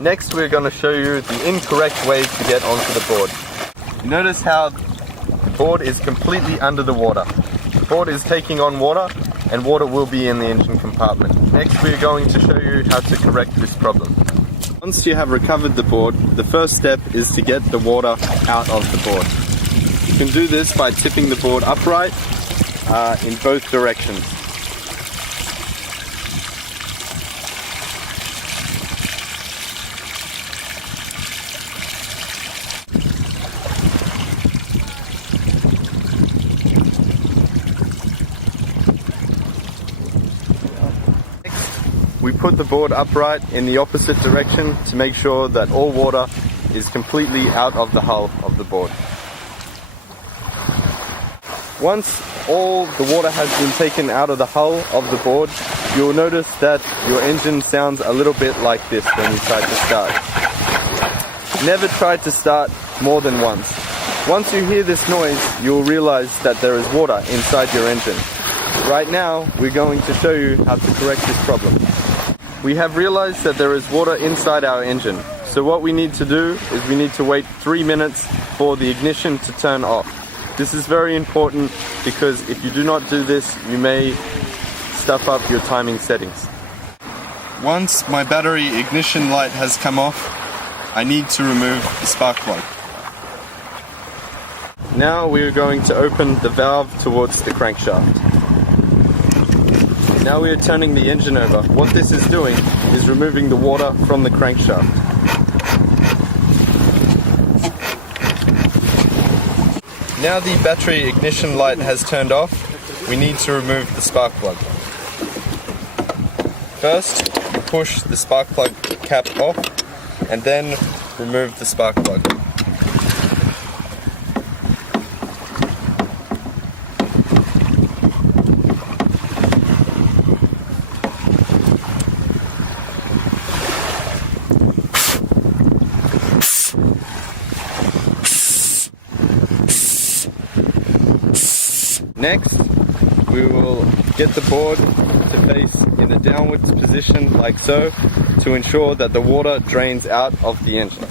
Next we're going to show you the incorrect way to get onto the board. You notice how the board is completely under the water. The board is taking on water and water will be in the engine compartment. Next we are going to show you how to correct this problem. Once you have recovered the board, the first step is to get the water out of the board. You can do this by tipping the board upright in both directions. We put the board upright in the opposite direction to make sure that all water is completely out of the hull of the board. Once all the water has been taken out of the hull of the board, you'll notice that your engine sounds a little bit like this when you try to start. Never try to start more than once. Once you hear this noise, you'll realize that there is water inside your engine. Right now, we're going to show you how to correct this problem. We have realized that there is water inside our engine. So what we need to do is we need to wait 3 minutes for the ignition to turn off. This is very important because if you do not do this, you may stuff up your timing settings. Once my battery ignition light has come off, I need to remove the spark plug. Now we are going to open the valve towards the crankshaft. Now we are turning the engine over. What this is doing is removing the water from the crankshaft. Now the battery ignition light has turned off, we need to remove the spark plug. First, you push the spark plug cap off and then remove the spark plug. Next, we will get the board to face in a downwards position like so to ensure that the water drains out of the engine.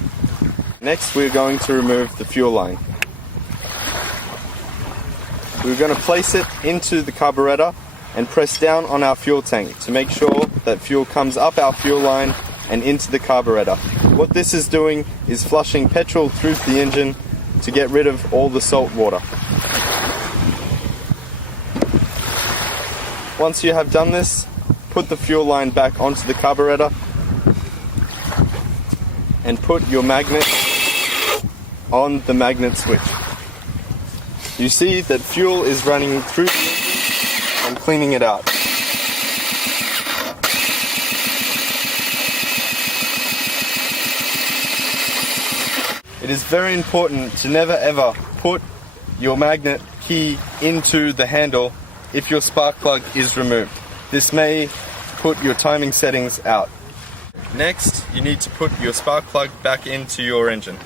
Next, we're going to remove the fuel line. We're going to place it into the carburetor and press down on our fuel tank to make sure that fuel comes up our fuel line and into the carburetor. What this is doing is flushing petrol through the engine to get rid of all the salt water. Once you have done this, put the fuel line back onto the carburetor and put your magnet on the magnet switch. You see that fuel is running through the engine and cleaning it out. It is very important to never ever put your magnet key into the handle if your spark plug is removed. This may put your timing settings out. Next, you need to put your spark plug back into your engine.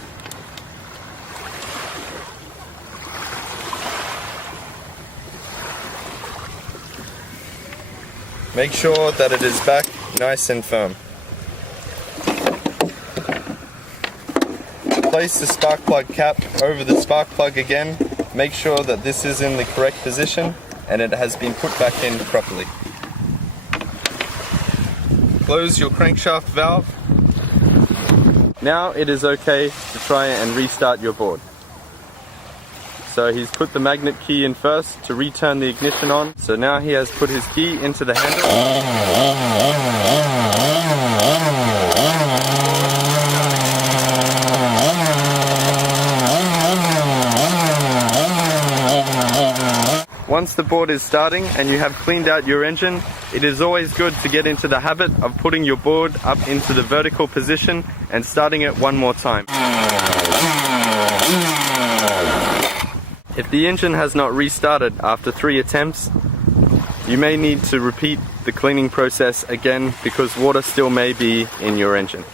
Make sure that it is back nice and firm. Place the spark plug cap over the spark plug again. Make sure that this is in the correct position and it has been put back in properly. Close your crankshaft valve. Now it is okay to try and restart your board. So he's put the magnet key in first to return the ignition on. So now he has put his key into the handle. Once the board is starting and you have cleaned out your engine, it is always good to get into the habit of putting your board up into the vertical position and starting it one more time. If the engine has not restarted after 3 attempts, you may need to repeat the cleaning process again because water still may be in your engine.